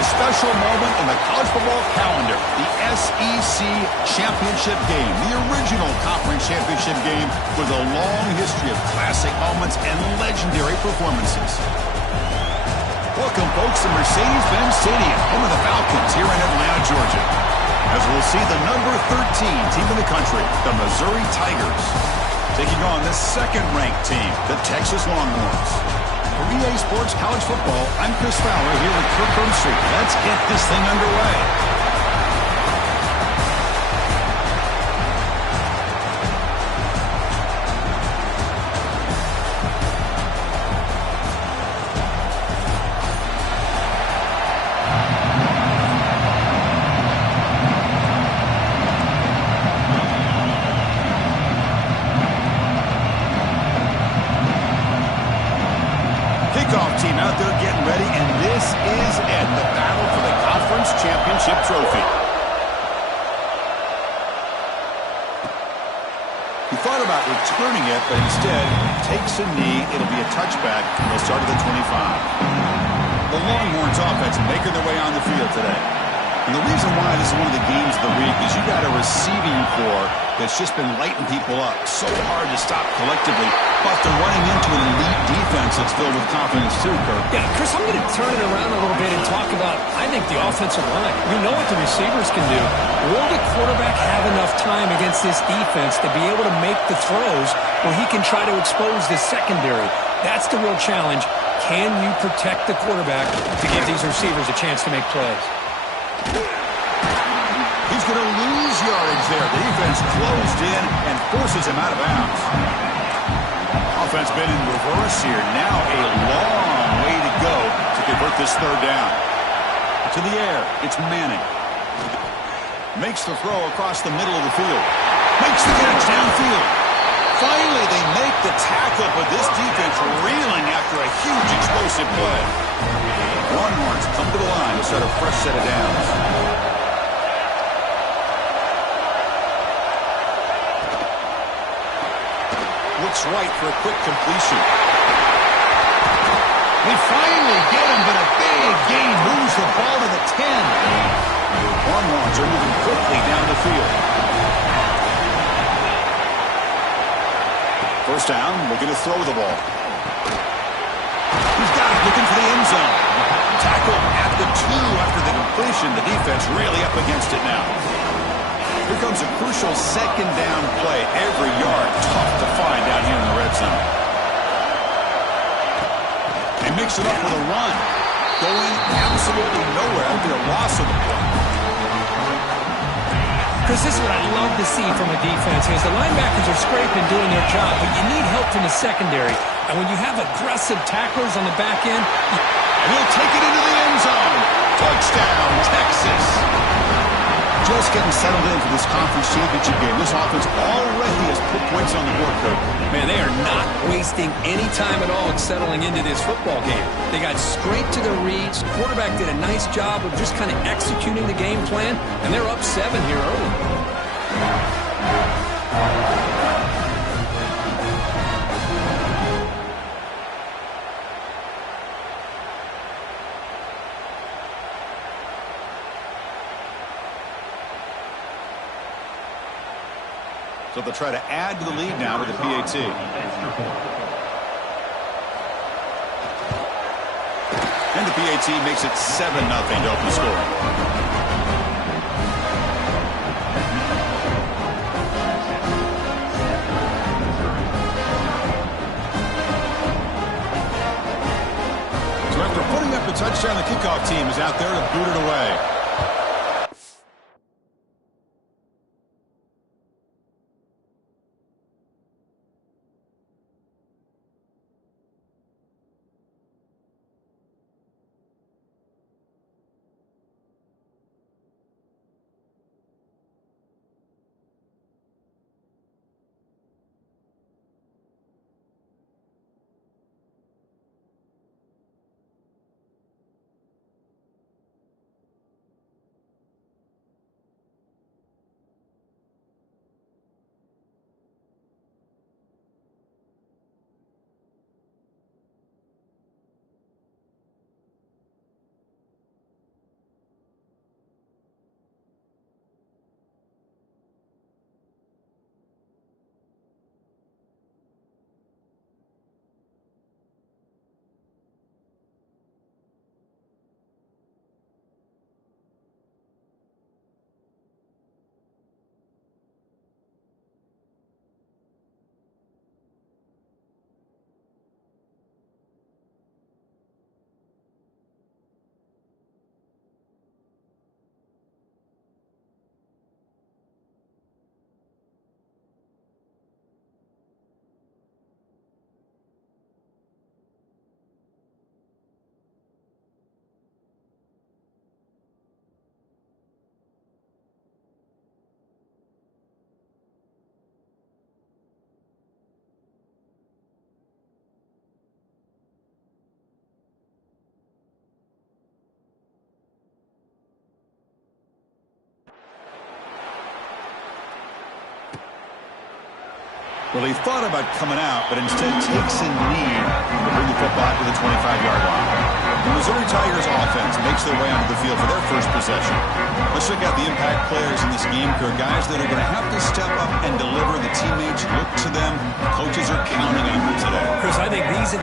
a special moment in the college football calendar. The SEC Championship game, the original conference championship game with a long history of classic moments and legendary performances. Welcome, folks, to Mercedes-Benz Stadium, home of the Falcons here in Atlanta, Georgia. As we'll see the number 13 team in the country, the Missouri Tigers, taking on the second-ranked team, the Texas Longhorns. For EA Sports College Football, I'm Chris Fowler here with Kirk Herbstreit. Let's get this thing underway. Team out there getting ready, and this is it, the battle for the conference championship trophy. He thought about returning it, but instead takes a knee. It'll be a touchback. They'll start at the 25. The Longhorns offense making their way on the field today. And the reason why this is one of the games of the week is you got a receiving corps that's just been lighting people up. So hard to stop collectively. But they're running into an elite defense that's filled with confidence too, Kirk. Yeah, Chris, I'm going to turn it around a little bit and talk about, I think, the offensive line. We know what the receivers can do. Will the quarterback have enough time against this defense to be able to make the throws where he can try to expose the secondary? That's the real challenge. Can you protect the quarterback to give these receivers a chance to make plays? He's going to lose yardage there. The defense closed in and forces him out of bounds. Offense been in reverse here. Now a long way to go to convert this third down. To the air, it's Manning. Makes the throw across the middle of the field. Makes the catch downfield. Finally, they make the tackle, but this defense reeling after a huge explosive play. Longhorns come to the line to start a fresh set of downs. Looks right for a quick completion. They finally get him, but a big gain moves the ball to the 10. Longhorns are moving quickly down the field. First down, looking to throw the ball. He's got it, looking for the end zone. Tackle at the 2 after the completion. The defense really up against it now. Here comes a crucial second down play. Every yard tough to find down here in the red zone. They mix it up with a run. Going absolutely nowhere after a loss of the play. Because this is what I love to see from a defense is the linebackers are scraping, doing their job, but you need help from the secondary. And when you have aggressive tacklers on the back end, and he'll take it into the end zone. Touchdown, Texas. Just getting settled in for this conference championship game. This offense already has put points on the board, Kirk. Man, they are not wasting any time at all settling into this football game. They got straight to their reads. Quarterback did a nice job of just kind of executing the game plan, and they're up 7 here early. So they'll try to add to the lead now with the PAT. And the PAT makes it 7-0 to open the score. So after putting up the touchdown, the kickoff team is out there to boot it away. Well, he thought about coming out, but instead takes a knee to bring the football to the 25-yard line. The Missouri Tigers offense makes their way onto the field for their first possession. Let's check out the impact players in this game. There are guys that are going to have to step up and deliver. The teammates look to them. Coaches are counting on them today. Chris, I think these...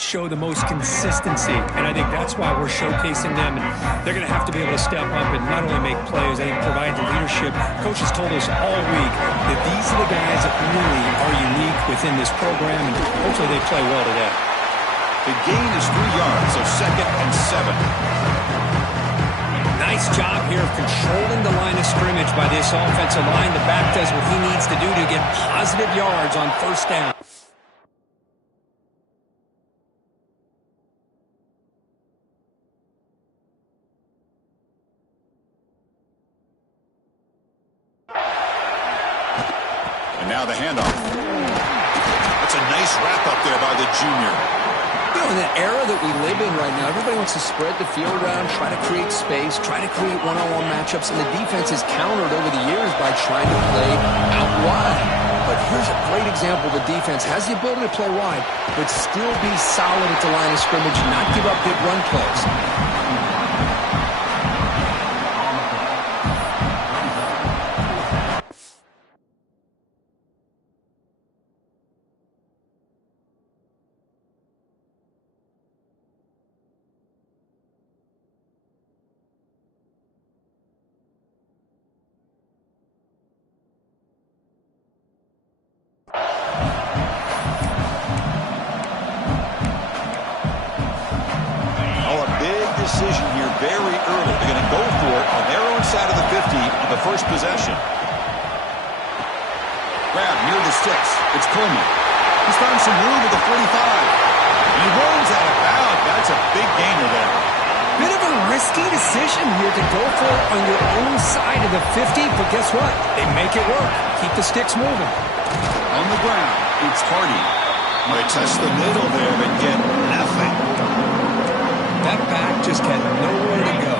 show the most consistency, and I think that's why we're showcasing them, and they're going to have to be able to step up and not only make plays, I think provide the leadership. Coach has told us all week that these are the guys that really are unique within this program, and hopefully they play well today. The gain is 3 yards, so 2nd and 7. Nice job here of controlling the line of scrimmage by this offensive line. The back does what he needs to do to get positive yards on first down. Now the handoff. That's a nice wrap up there by the junior. You know, in the era that we live in right now, everybody wants to spread the field around, try to create space, try to create one-on-one matchups, and the defense has countered over the years by trying to play out wide. But here's a great example. The defense has the ability to play wide, but still be solid at the line of scrimmage and not give up big run plays. Decision here very early. They're going to go for it on their own side of the 50 on the first possession. Grab near the sticks. It's Coleman. He's found some room at the 45. And he rolls out of bounds. That's a big gainer there. Bit of a risky decision here to go for it on your own side of the 50, but guess what? They make it work. Keep the sticks moving. On the ground, it's Hardy. They test the middle there, but get nothing. That back just had nowhere to go.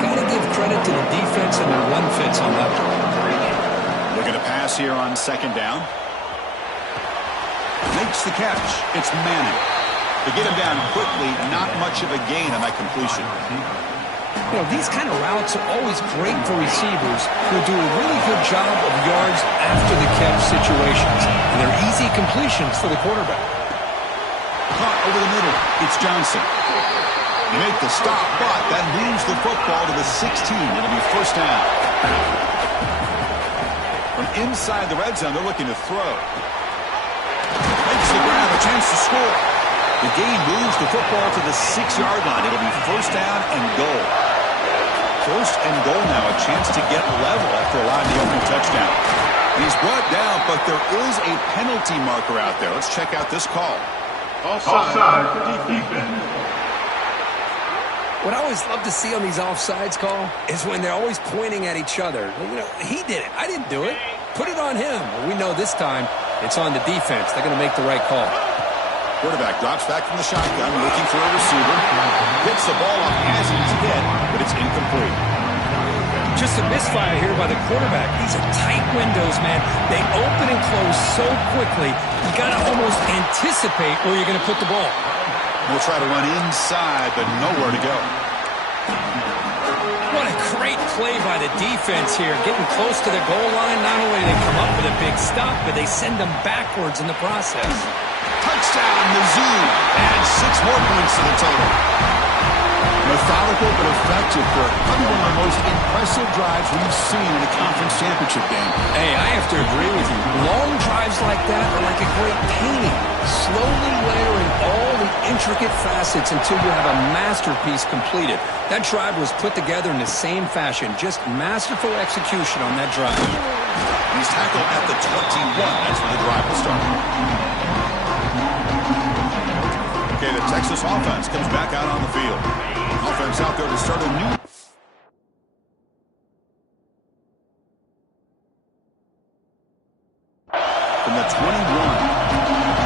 Got to give credit to the defense and their run fits on that one. Looking to pass here on 2nd down. Makes the catch. It's Manning. To get him down quickly, not much of a gain on that completion. You know, these kind of routes are always great for receivers who do a really good job of yards after the catch situations. And they're easy completions for the quarterback. Caught over the middle. It's Johnson. Make the stop, but that moves the football to the 16. It'll be first down. From inside the red zone, they're looking to throw. Makes the grab, a chance to score. The gain moves the football to the 6-yard line. It'll be first down and goal. First and goal now, a chance to get level after allowing the opening touchdown. He's brought down, but there is a penalty marker out there. Let's check out this call. Offside for defense. What I always love to see on these offsides call is when they're always pointing at each other. You know, he did it. I didn't do it. Put it on him. Well, we know this time it's on the defense. They're going to make the right call. Quarterback drops back from the shotgun, looking for a receiver. Gets the ball off as he's hit, but it's incomplete. Just a misfire here by the quarterback. These are tight windows, man. They open and close so quickly, you got to almost anticipate where you're going to put the ball. We'll try to run inside, but nowhere to go. What a great play by the defense here. Getting close to the goal line, not only do they come up with a big stop, but they send them backwards in the process. Touchdown, Mizzou. Adds 6 more points to the total. Methodical but effective for probably one of the most impressive drives we've seen in a conference championship game. Hey, I have to agree with you. Long drives like that are like a great painting. Slowly layering all the intricate facets until you have a masterpiece completed. That drive was put together in the same fashion. Just masterful execution on that drive. He's tackled at the 21. That's where the drive will start. Okay, the Texas offense comes back out on the field. Offense out there to start a new... From the 21.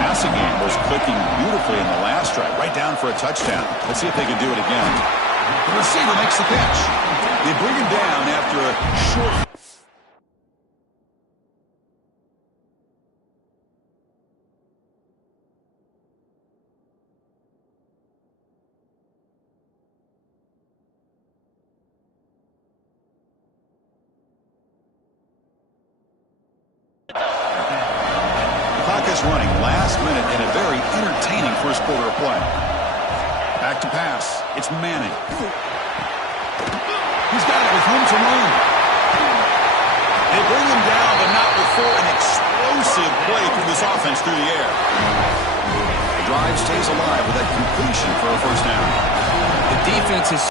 Passing game was clicking beautifully in the last drive. Right down for a touchdown. Let's see if they can do it again. The receiver makes the pitch. They bring him down after a short... running last minute in a very entertaining first quarter of play. Back to pass. It's Manning. He's got it with room to run. They bring him down, but not before an explosive play through this offense through the air. The drive stays alive with that completion for a first down. The defense is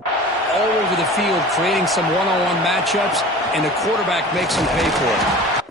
all over the field creating some one-on-one matchups, and the quarterback makes them pay for it.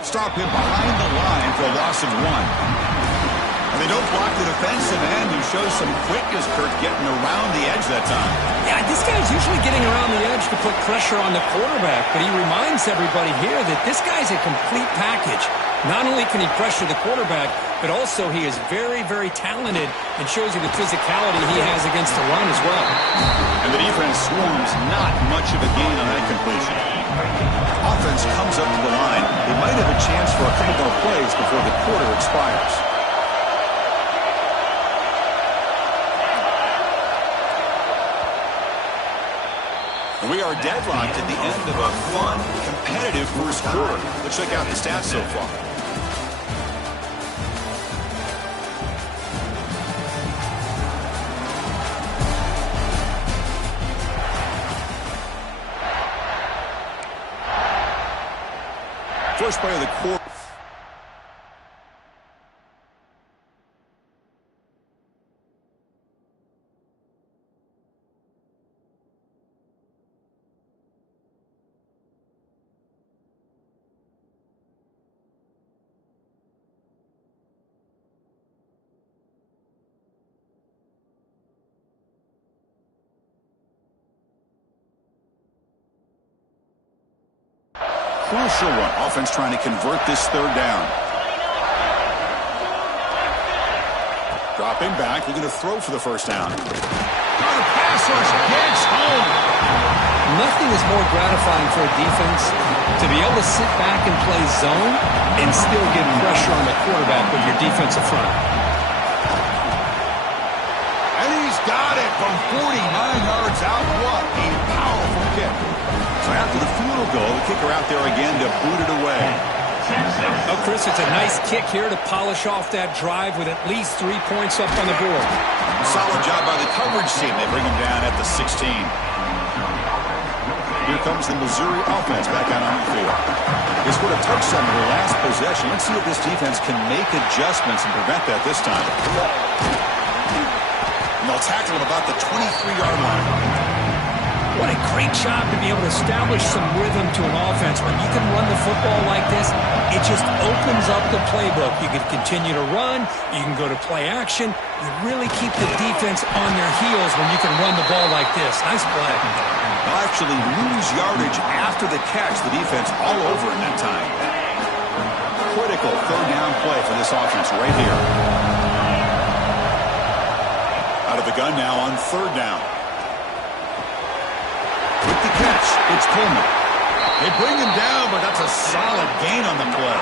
Stop him behind the line for a loss of 1. And they don't block the defensive end, who shows some quickness, Kurt, getting around the edge that time. Yeah, this guy's usually getting around the edge to put pressure on the quarterback, but he reminds everybody here that this guy's a complete package. Not only can he pressure the quarterback, but also he is very, very talented and shows you the physicality he has against the run as well. And the defense swarms not much of a gain on that completion. Offense comes up to the line. They might have a chance for a couple more plays before the quarter expires. And we are deadlocked at the end of a fun, competitive first quarter. Let's check out the stats so far. First play of the quarter. Crucial one. Offense trying to convert this third down. Dropping back, looking to throw for the first down. Oh, the pass rush gets home. Nothing is more gratifying for a defense to be able to sit back and play zone and still get pressure on the quarterback with your defensive front. And he's got it from 49 yards out. What a powerful kick. So after the field goal, the kicker out there again to boot it away. Oh, Chris, it's a nice kick here to polish off that drive with at least 3 points up on the board. Solid job by the coverage team. They bring him down at the 16. Here comes the Missouri offense back out on the field. They scored a touchdown in their last possession. Let's see if this defense can make adjustments and prevent that this time. And they'll tackle him about the 23-yard line. What a great job to be able to establish some rhythm to an offense. When you can run the football like this, it just opens up the playbook. You can continue to run. You can go to play action. You really keep the defense on their heels when you can run the ball like this. Nice play. They'll actually lose yardage after the catch. The defense all over in that time. Critical third down play for this offense right here. Out of the gun now on third down. With the catch, it's Coleman. They bring him down, but that's a solid gain on the play.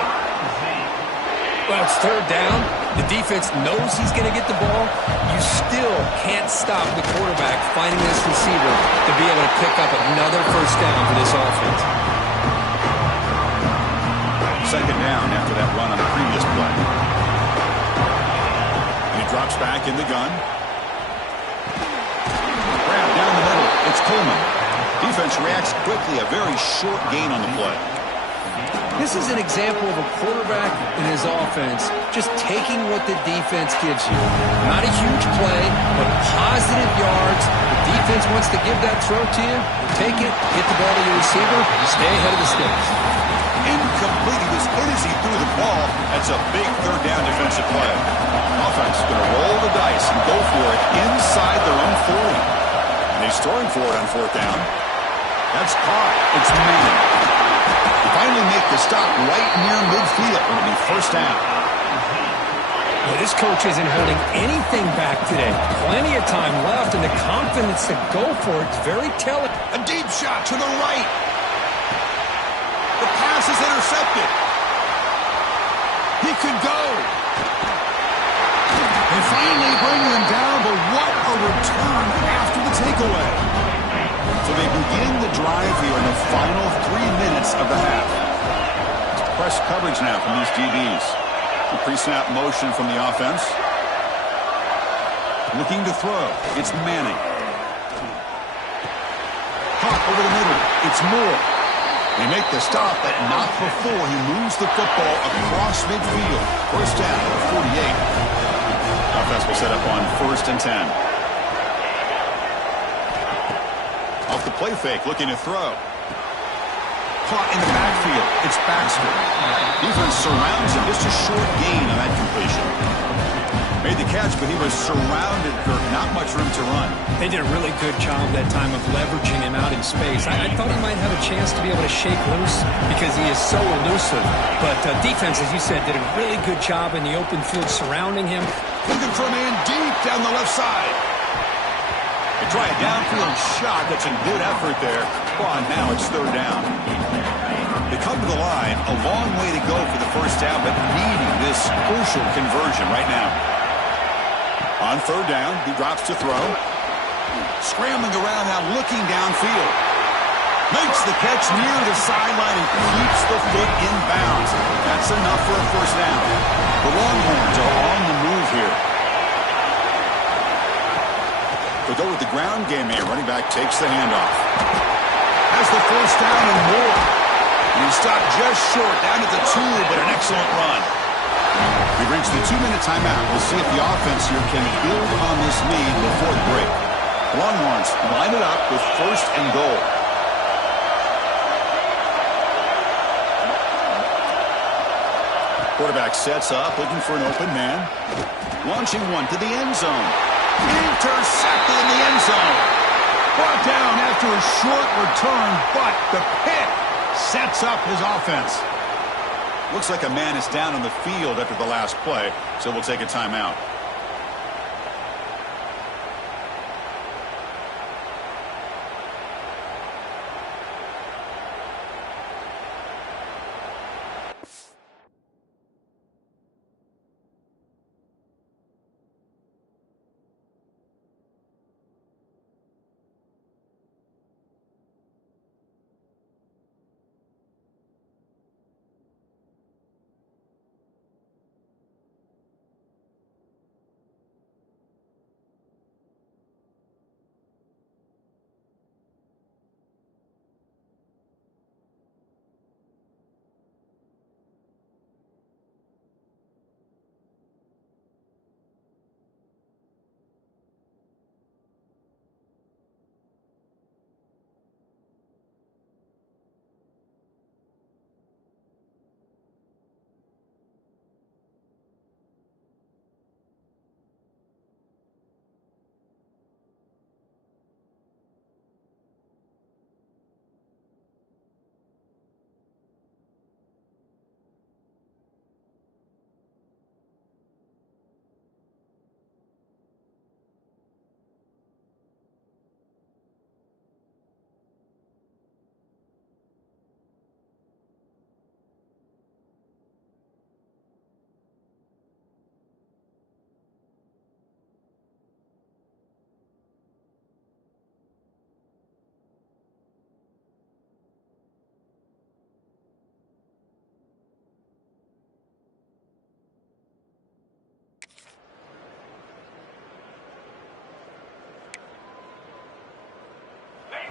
Well, it's third down. The defense knows he's going to get the ball. You still can't stop the quarterback finding this receiver to be able to pick up another first down for this offense. Second down after that run on the previous play. He drops back in the gun. Grab down the middle. It's Coleman. Defense reacts quickly. A very short gain on the play. This is an example of a quarterback and his offense just taking what the defense gives you. Not a huge play, but positive yards. The defense wants to give that throw to you. Take it, get the ball to your receiver, stay ahead of the sticks. Incomplete. He was hit as he threw the ball. That's a big third down defensive play. Offense is going to roll the dice and go for it inside their own 40. And he's throwing for it on fourth down. That's caught. It's Manning. They finally make the stop right near midfield. It'll be first down. Well, this coach isn't holding anything back today. Plenty of time left, and the confidence to go for it is very telling. A deep shot to the right. The pass is intercepted. He could go. They finally bring him down, but what a return after the takeaway. So they begin the drive here in the final 3 minutes of the half. It's press coverage now from these DBs. The pre-snap motion from the offense. Looking to throw. It's Manning. Caught over the middle. It's Moore. They make the stop, but not before he moves the football across midfield. First down at the 48. Offense will set up on 1st and 10. Off the play fake, looking to throw. Caught in the backfield. It's Baxter. Defense surrounds him. Just a short gain on that completion. Made the catch, but he was surrounded, Kirk. Not much room to run. They did a really good job that time of leveraging him out in space. I thought he might have a chance to be able to shake loose because he is so elusive. But defense, as you said, did a really good job in the open field surrounding him. Looking for a man deep down the left side. They try a downfield shot. That's a good effort there. Well, now it's third down. They come to the line. A long way to go for the first down, but needing this crucial conversion right now. On third down, he drops to throw. Scrambling around now, looking downfield. Makes the catch near the sideline and keeps the foot in bounds. That's enough for a first down. The Longhorns are on the move here. They go with the ground game here. Running back takes the handoff. Has the first down and more. And he stopped just short, down at the 2, but an excellent run. We've reached the 2-minute timeout. We'll see if the offense here can build on this lead before the break. Longhorns line it up with 1st and goal. Quarterback sets up, looking for an open man. Launching one to the end zone. Intercepted in the end zone. Brought down after a short return, but the pick sets up his offense. Looks like a man is down on the field after the last play, so we'll take a timeout.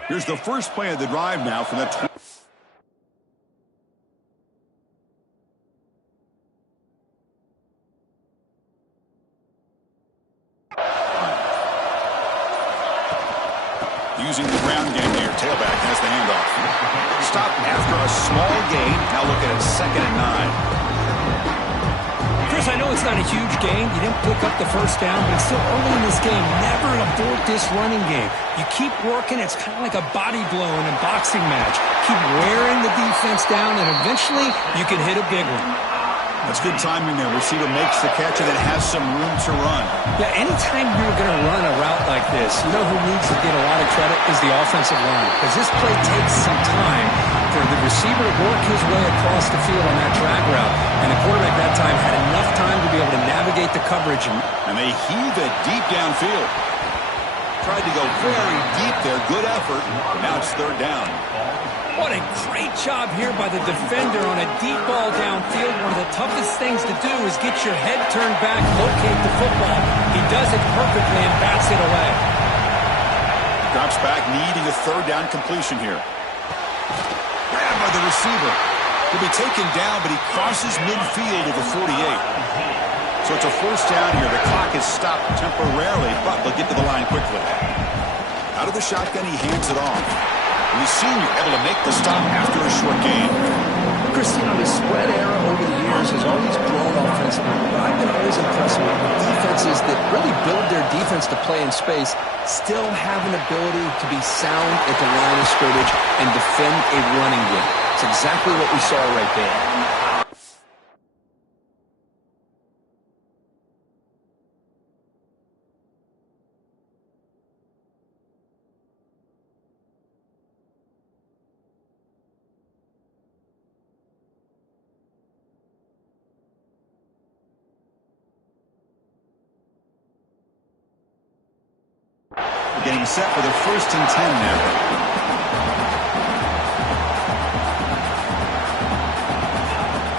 Here's the first play of the drive now from the 20. Using the ground game here. Tailback has the handoff. Stop after a small gain. Now look at it, 2nd and 9. Chris, I know it's not a huge gain. You didn't pick up the first down, but it's still early in this game. Never abort this running game. You keep working. It's kind of like a body blow in a boxing match. Keep wearing the defense down, and eventually you can hit a big one. That's good timing there. Receiver makes the catch, and it has some room to run. Yeah, anytime you're going to run a route like this, you know who needs to get a lot of credit is the offensive line. Because this play takes some time for the receiver to work his way across the field on that drag route. And the quarterback that time had enough time to be able to navigate the coverage. And they heave it deep downfield. Tried to go very deep there. Good effort. Now it's 3rd down. What a great job here by the defender on a deep ball downfield. One of the toughest things to do is get your head turned back, locate the football. He does it perfectly and bats it away. Drops back, needing a 3rd down completion here. Grabbed by the receiver. He'll be taken down, but he crosses midfield at the 48. So it's a 1st down here. The clock is stopped temporarily, but they'll get to the line quickly. Out of the shotgun, he hands it off. And the senior able to make the stop after a short gain. Christine, the spread era over the years has always grown offensively, but I've been always impressed with defenses that really build their defense to play in space, still have an ability to be sound at the line of scrimmage and defend a running game. It's exactly what we saw right there. Getting set for the 1st and 10 now.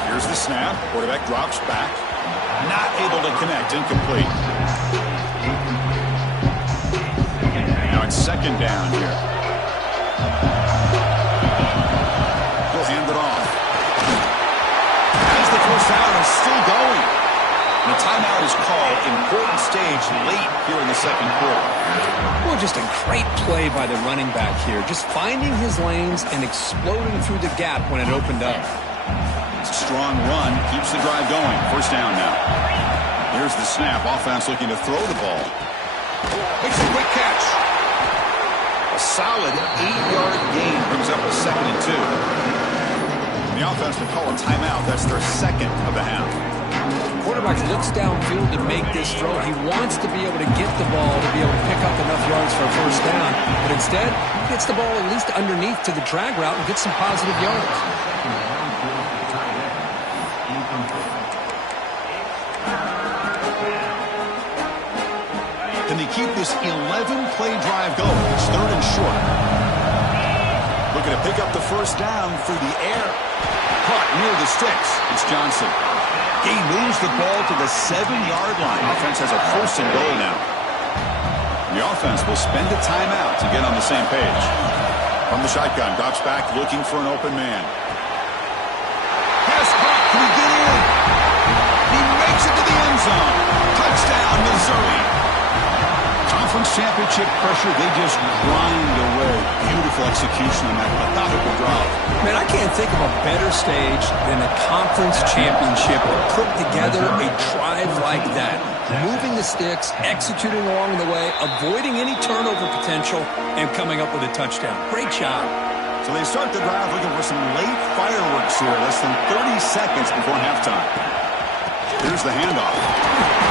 Here's the snap. Quarterback drops back. Not able to connect. Incomplete. Now it's 2nd down here. He'll hand it off. As the 1st down is still going. And the timeout is called. Important stage late here in the 2nd quarter. Well, just a great play by the running back here. Just finding his lanes and exploding through the gap when it opened up. It's a strong run. Keeps the drive going. 1st down now. Here's the snap. Offense looking to throw the ball. Makes a quick catch. A solid 8-yard gain brings up a 2nd and 2. The offense will call a timeout. That's their 2nd of the half. Quarterback looks downfield to make this throw. He wants to be able to get the ball to be able to pick up enough yards for a 1st down. But instead, he gets the ball at least underneath to the drag route and gets some positive yards. Can they keep this 11-play drive going? It's 3rd and short. Looking to pick up the 1st down through the air. Caught near the sticks. It's Johnson. He moves the ball to the 7-yard line. Offense has a 1st and goal now. The offense will spend a timeout to get on the same page. From the shotgun, drops back looking for an open man. Pass caught. Can he get in? He makes it to the end zone. Touchdown, Missouri. Conference championship pressure, they just grind away. Beautiful execution on that methodical drive. Man, I can't think of a better stage than a conference championship to put together a drive like that. Moving the sticks, executing along the way, avoiding any turnover potential, and coming up with a touchdown. Great job. So they start the drive looking for some late fireworks here, less than 30 seconds before halftime. Here's the handoff.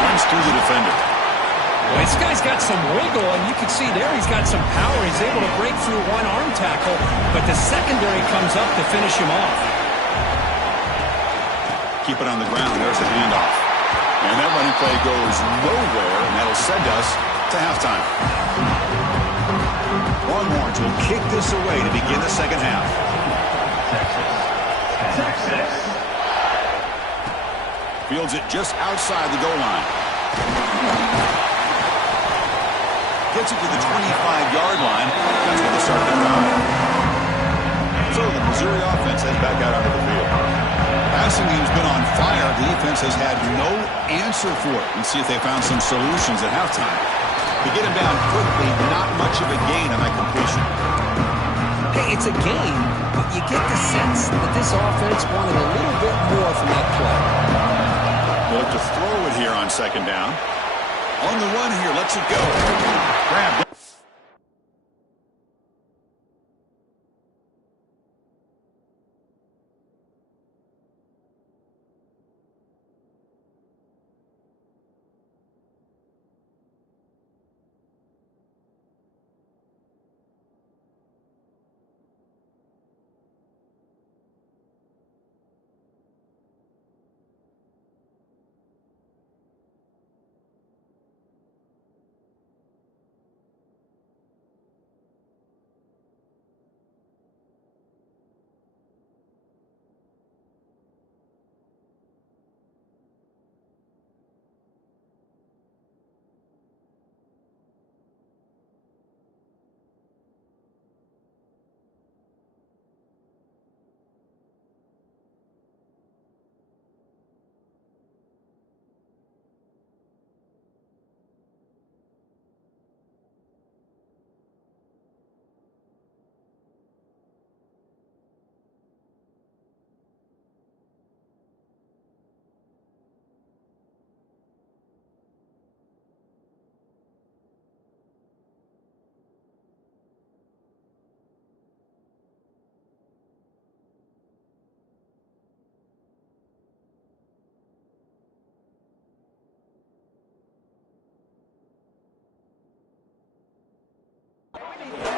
Runs through the defender. Well, this guy's got some wiggle, and you can see there he's got some power. He's able to break through one arm tackle, but the secondary comes up to finish him off. Keep it on the ground. There's the handoff. And that running play goes nowhere, and that'll send us to halftime. Longhorns will kick this away to begin the 2nd half. Fields it just outside the goal line. gets it to the 25-yard line. That's where they start the drive. So the Missouri offense heads back out onto the field. Passing game's been on fire. The defense has had no answer for it. Let's see if they found some solutions at halftime. To get him down quickly, not much of a gain on that completion. Hey, it's a gain, but you get the sense that this offense wanted a little bit more from that play. They'll have to throw it here on second down. On the run here, lets it go. Grab.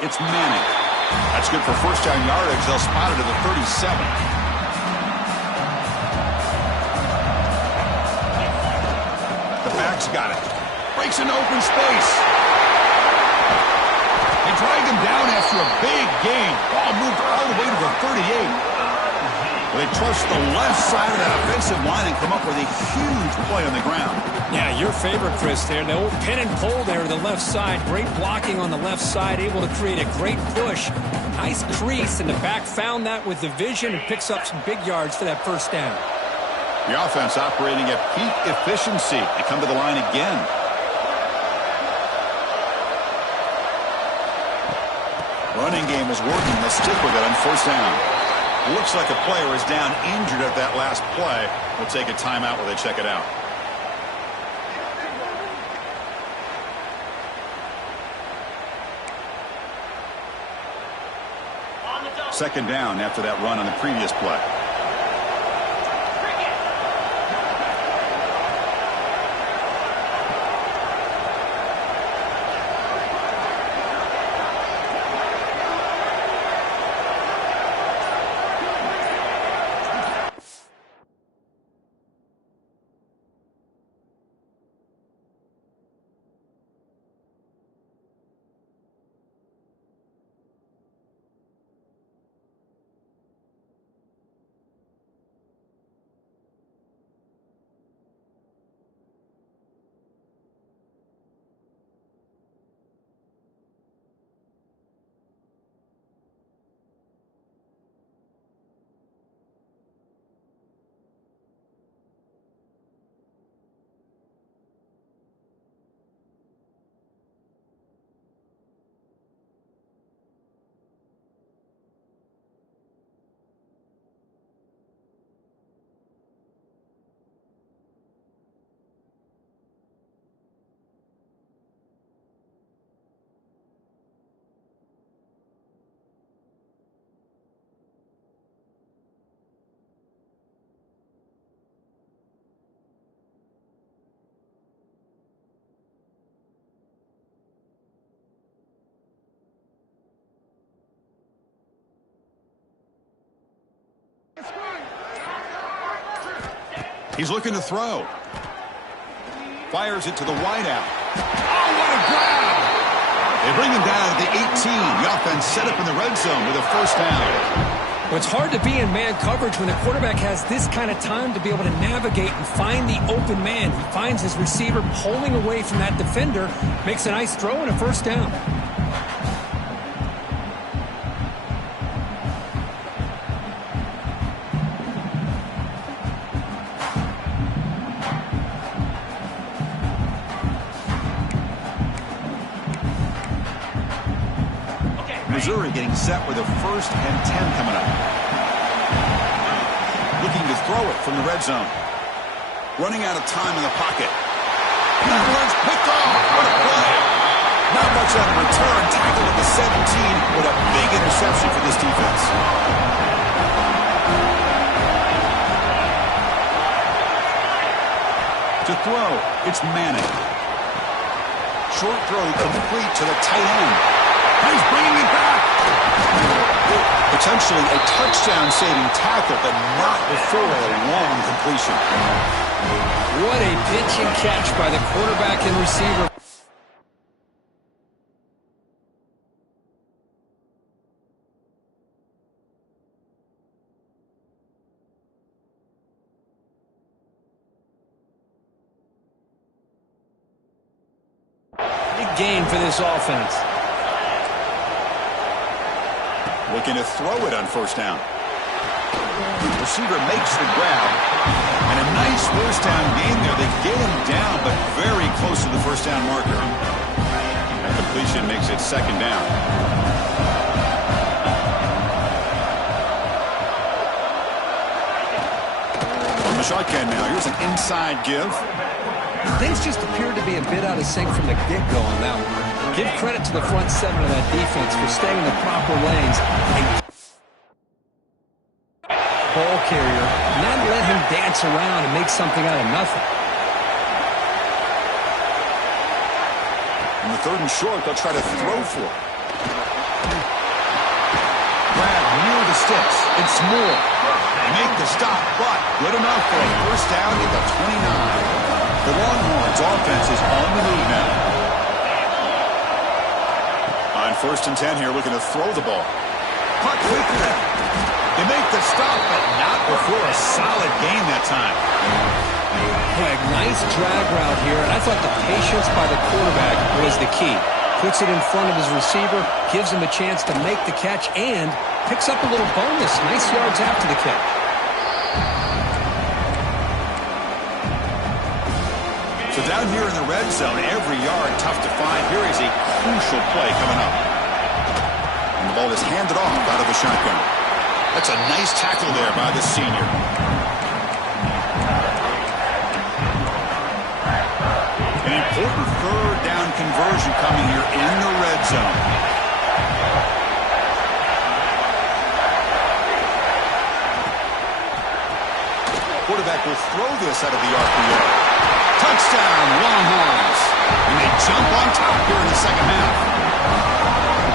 It's Manning. That's good for first down yardage. They'll spot it at the 37. The back's got it. Breaks into open space. They drag him down after a big gain. Ball moved all the way to the 38. They trust the left side of that offensive line and come up with a huge play on the ground. Yeah, your favorite, Chris, there. The old pin and pull there to the left side. Great blocking on the left side, able to create a great push. Nice crease, and the back found that with the vision and picks up some big yards for that first down. The offense operating at peak efficiency. They come to the line again. Running game is working. They'll stick with it on first down. Looks like a player is down injured at that last play. We'll take a timeout while they check it out. Second down after that run on the previous play. He's looking to throw. Fires it to the wideout. Oh, what a grab! They bring him down to the 18. The offense set up in the red zone with a first down. Well, it's hard to be in man coverage when the quarterback has this kind of time to be able to navigate and find the open man. He finds his receiver pulling away from that defender, makes a nice throw and a first down. Missouri getting set with a 1st and 10 coming up. Looking to throw it from the red zone. Running out of time in the pocket. That one's picked off. What a play. Not much on the return. Tackled at the 17 with a big interception for this defense. To throw, it's Manning. Short throw complete to the tight end. He's bringing it back. Potentially a touchdown-saving tackle, but not before a long completion. What a pitch and catch by the quarterback and receiver. Big gain for this offense. Looking to throw it on 1st down. Receiver makes the grab. And a nice 1st down gain there. They get him down, but very close to the 1st down marker. That completion makes it 2nd down. From the shotgun now, here's an inside give. Things just appeared to be a bit out of sync from the get-go on that one. Give credit to the front 7 of that defense for staying in the proper lanes. Ball carrier, not let him dance around and make something out of nothing. In the 3rd and short, they'll try to throw for it. Grab near the sticks. It's Moore. They make the stop, but good enough for a 1st down at the 29. The Longhorns offense is on the move now. On 1st and 10 here, looking to throw the ball. Caught quickly. They make the stop, but not before a solid gain that time. Boy, nice drag route here, and I thought the patience by the quarterback was the key. Puts it in front of his receiver, gives him a chance to make the catch, and picks up a little bonus. Nice yards after the catch. So down here in the red zone, every yard tough to find. Here is a crucial play coming up. And the ball is handed off out of the shotgun. That's a nice tackle there by the senior. An important 3rd down conversion coming here in the red zone. Quarterback will throw this out of the RPO. Touchdown, Longhorns. And they jump on top here in the 2nd half.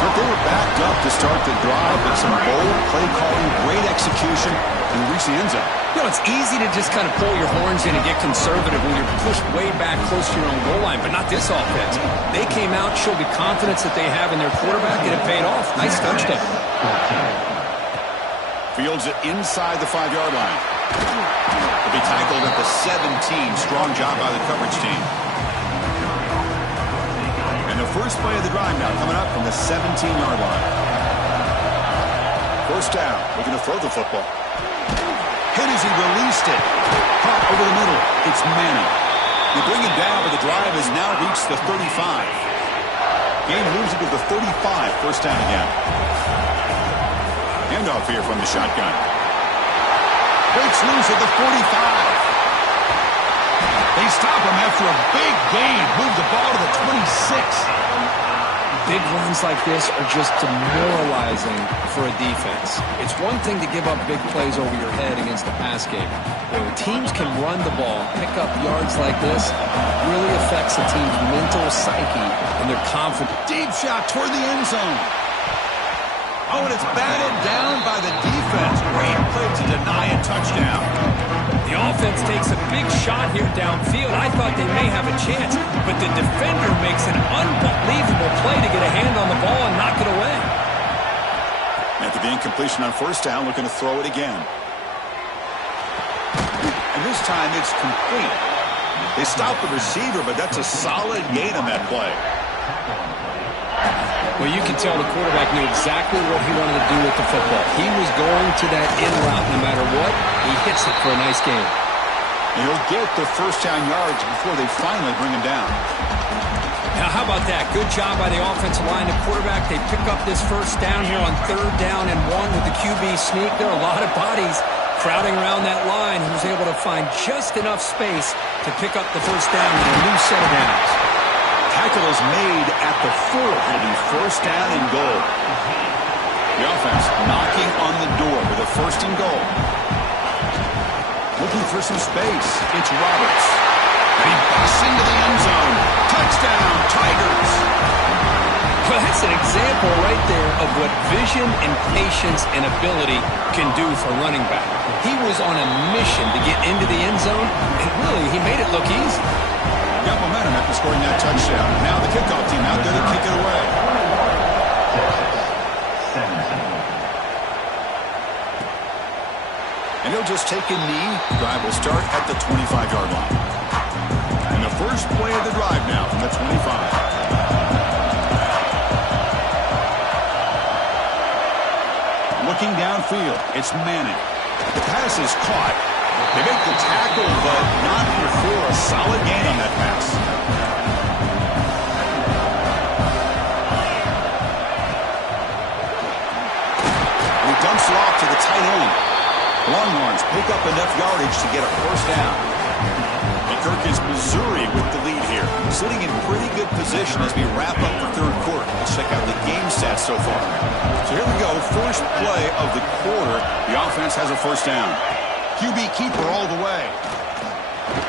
But they were backed up to start the drive, but some bold play calling, great execution, and reach the end zone. You know, it's easy to just kind of pull your horns in and get conservative when you're pushed way back close to your own goal line, but not this offense. They came out, showed the confidence that they have in their quarterback, and it paid off. Nice touchdown. Fields it inside the 5-yard line. Will be tackled at the 17. Strong job by the coverage team. And the first play of the drive now coming up from the 17-yard line. 1st down. Looking to throw the football. Hit as he released it. Caught over the middle. It's Manning. They bring him down, but the drive has now reached the 35. Game moves it to the 35. 1st down again. Handoff here from the shotgun. Breaks loose at the 45. They stop him after a big gain. Move the ball to the 26. Big runs like this are just demoralizing for a defense. It's one thing to give up big plays over your head against the pass game. When teams can run the ball, pick up yards like this, it really affects the team's mental psyche and their confidence. Deep shot toward the end zone. Oh, and it's batted down by the defense. Great play to deny a touchdown. The offense takes a big shot here downfield. I thought they may have a chance, but the defender makes an unbelievable play to get a hand on the ball and knock it away. At the The incompletion on first down, looking to throw it again. And this time it's complete. They stopped the receiver, but that's a solid gain on that play. Well, you can tell the quarterback knew exactly what he wanted to do with the football. He was going to that in route no matter what. He hits it for a nice gain. And he'll get the first down yards before they finally bring him down. Now, how about that? Good job by the offensive line. The quarterback, they pick up this first down here on 3rd down and 1 with the QB sneak. There are a lot of bodies crowding around that line. He was able to find just enough space to pick up the first down with a new set of downs. Tackle is made at the 4. It'll be first down and goal. The offense knocking on the door with a first and goal. Looking for some space. It's Roberts. And he busts into the end zone. Touchdown, Tigers. Well, that's an example right there of what vision and patience and ability can do for a running back. He was on a mission to get into the end zone, and really, he made it look easy. Got momentum after scoring that touchdown. Now the kickoff team out there to kick it away. And he'll just take a knee. Drive will start at the 25-yard line. And the first play of the drive now from the 25. Looking downfield, it's Manning. The pass is caught. They make the tackle, but not before a solid gain on that pass. And he dumps it off to the tight end. Longhorns pick up enough yardage to get a first down. And Kirk is Missouri with the lead here, sitting in pretty good position as we wrap up the 3rd quarter. Let's check out the game stats so far. So here we go, first play of the quarter. The offense has a first down. QB keeper all the way.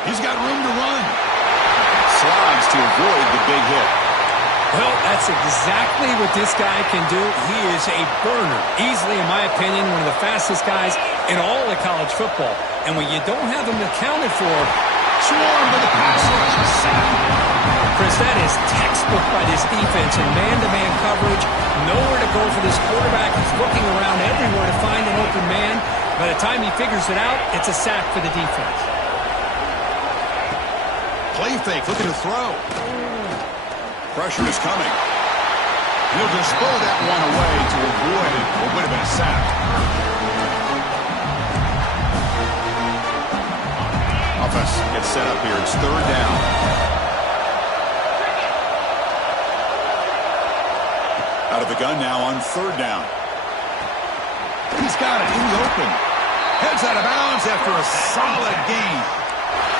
He's got room to run. Slides to avoid the big hit. Well, that's exactly what this guy can do. He is a burner. Easily, in my opinion, one of the fastest guys in all of college football. And when you don't have him accounted for, swarmed by the pass rush. Sack. Chris, that is textbook by this defense in man-to-man coverage. Nowhere to go for this quarterback. He's looking around everywhere to find an open man. By the time he figures it out, it's a sack for the defense. Play fake, looking to throw. Pressure is coming. He'll just throw that one away to avoid what would have been a sack. Offense gets set up here. It's 3rd down. Out of the gun now on 3rd down. He's got it in the open. Heads out of bounds after a solid gain.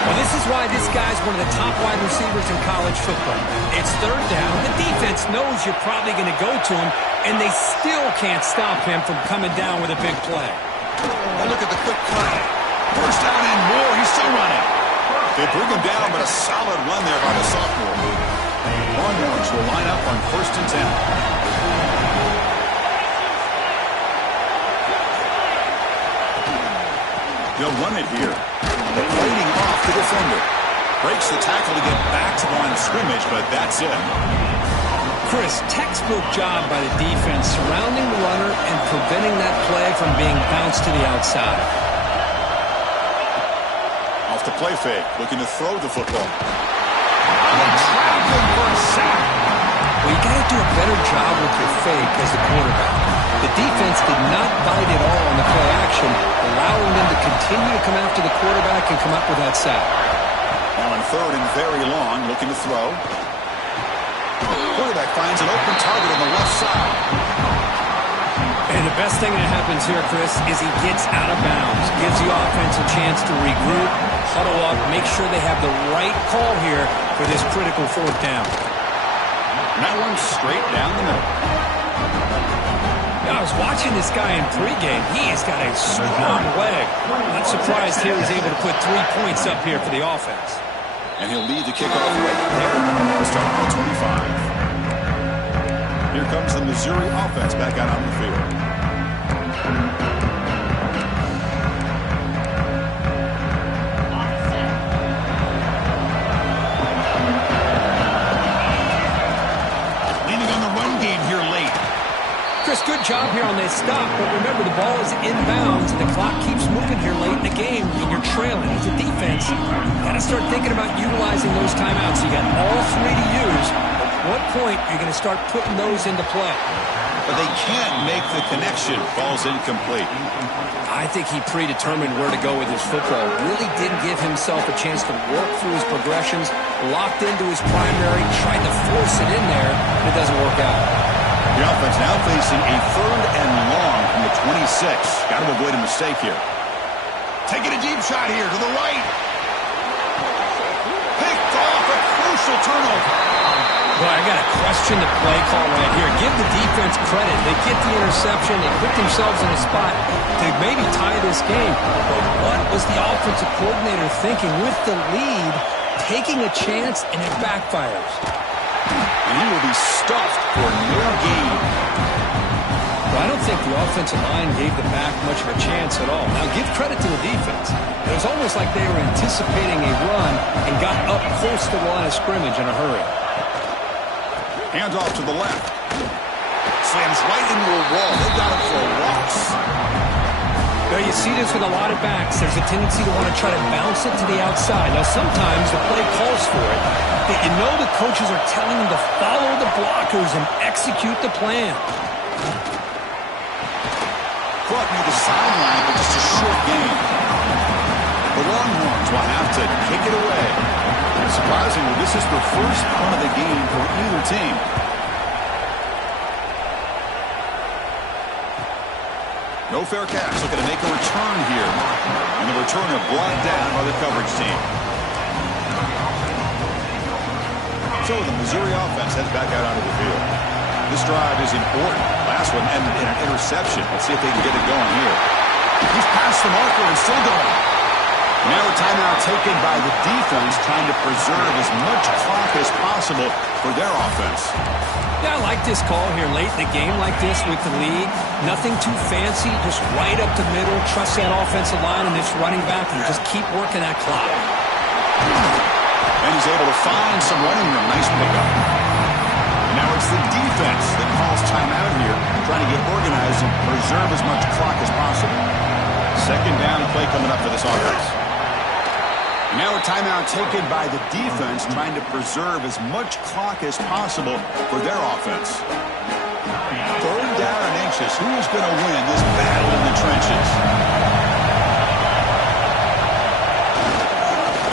Well, this is why this guy's one of the top wide receivers in college football. It's 3rd down. The defense knows you're probably going to go to him, and they still can't stop him from coming down with a big play. And look at the quick play. First down and more. He's still running. They bring him down, but a solid run there by the sophomore. Longhorns will line up on 1st and 10. They'll run it here. Leading off the defender. Breaks the tackle to get back to the line of scrimmage, but that's it. Chris, textbook job by the defense surrounding the runner and preventing that play from being bounced to the outside. Off the play fake, looking to throw the football. Trapping for a sack. Well, you got to do a better job with your fake as the quarterback. The defense did not bite at all on the play action, allowing them to continue to come after the quarterback and come up with that sack. Now on 3rd and very long, looking to throw. Quarterback finds an open target on the left side. And the best thing that happens here, Chris, is he gets out of bounds. Gives the offense a chance to regroup, huddle up, make sure they have the right call here for this critical 4th down. And that one's straight down the middle. I was watching this guy in pregame. He has got a strong leg. Not surprised here he's able to put 3 points up here for the offense. And he'll lead the kickoff right there. We'll start at the 25. Here comes the Missouri offense back out on the field. Leaning on the run game here late. Chris, good job here on this stop, but remember the ball is inbounds and the clock keeps moving here late in the game and you're trailing. As a defense, you got to start thinking about utilizing those timeouts. You got all three to use. At what point are you going to start putting those into play? But they can't make the connection. Ball's incomplete. I think he predetermined where to go with his football. Really didn't give himself a chance to work through his progressions, locked into his primary, tried to force it in there, and it doesn't work out. The offense now facing a 3rd and long from the 26. Got to avoid a mistake here. Taking a deep shot here to the right. Picked off, a crucial turnover. Well, I got to question the play call right here. Give the defense credit. They get the interception. They put themselves in a spot to maybe tie this game. But what was the offensive coordinator thinking with the lead, taking a chance, and it backfires? And he will be stuffed for no gain. Well, I don't think the offensive line gave the back much of a chance at all. Now, give credit to the defense. It was almost like they were anticipating a run and got up close to the line of scrimmage in a hurry. Hands off to the left. Slams right into a wall. They got him for a loss. Well, you see this with a lot of backs. There's a tendency to want to try to bounce it to the outside. Now, sometimes the play calls for it, but you know the coaches are telling them to follow the blockers and execute the plan. Caught near the sideline, but just a short game. The Longhorns will have to kick it away. And surprisingly, this is the first punt of the game for either team. No fair catch, looking to make a return here. And the returner brought down by the coverage team. So the Missouri offense heads back out onto the field. This drive is important. Last one ended in an interception. Let's see if they can get it going here. He's past the marker and still going. Now a timeout taken by the defense, trying to preserve as much clock as possible for their offense. Yeah, I like this call here late in the game like this with the lead. Nothing too fancy, just right up the middle. Trust that offensive line and this running back and just keep working that clock. And he's able to find some running room. Nice pickup. Now it's the defense that calls timeout here, trying to get organized and preserve as much clock as possible. 2nd down play coming up for this offense. Now a timeout taken by the defense, trying to preserve as much clock as possible for their offense. 3rd down and anxious. Who is going to win this battle in the trenches?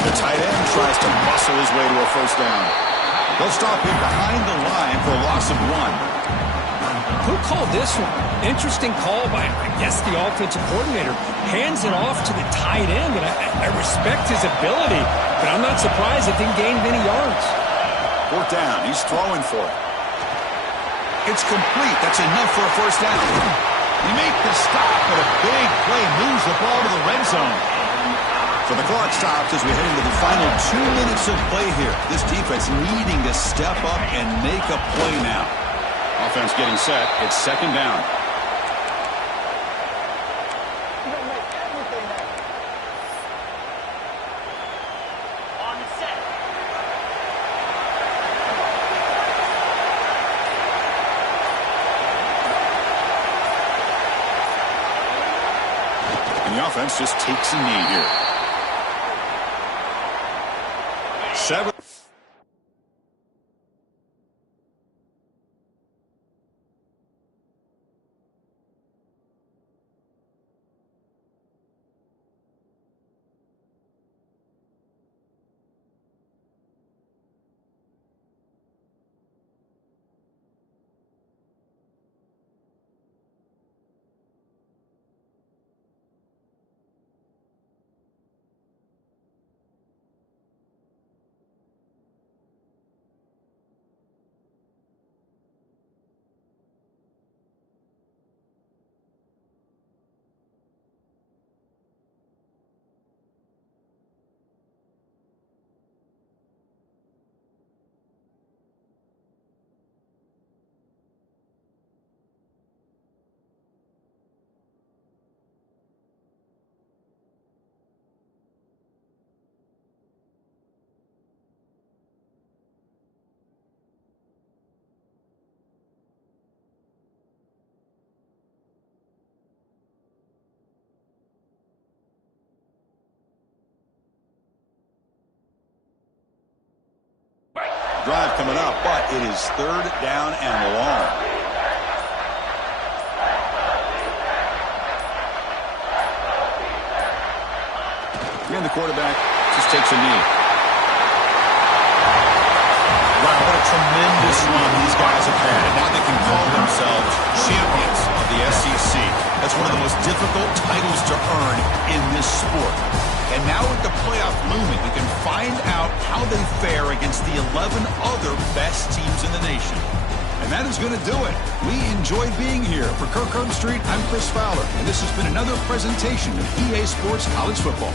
The tight end tries to muscle his way to a 1st down. They'll stop him behind the line for a loss of 1. Who called this one? Interesting call by, I guess, the offensive coordinator. Hands it off to the tight end, and I respect his ability, but I'm not surprised it didn't gain many yards. 4th down. He's throwing for it. It's complete. That's enough for a 1st down. He made the stop, but a big play moves the ball to the red zone. So the clock stops as we head into the final 2 minutes of play here. This defense needing to step up and make a play now. Offense getting set. It's 2nd down. And the offense just takes a knee here. 7. drive coming up, but it is third down and long. And the quarterback just takes a knee. Wow, what a tremendous run these guys have had. And now they can call themselves champions of the SEC. That's one of the most difficult titles to earn in this sport. And now with the playoff looming, we can find out how they fare against the 11 other best teams in the nation. And that is going to do it. We enjoyed being here. For Kirk Herbstreit, I'm Chris Fowler. And this has been another presentation of EA Sports College Football.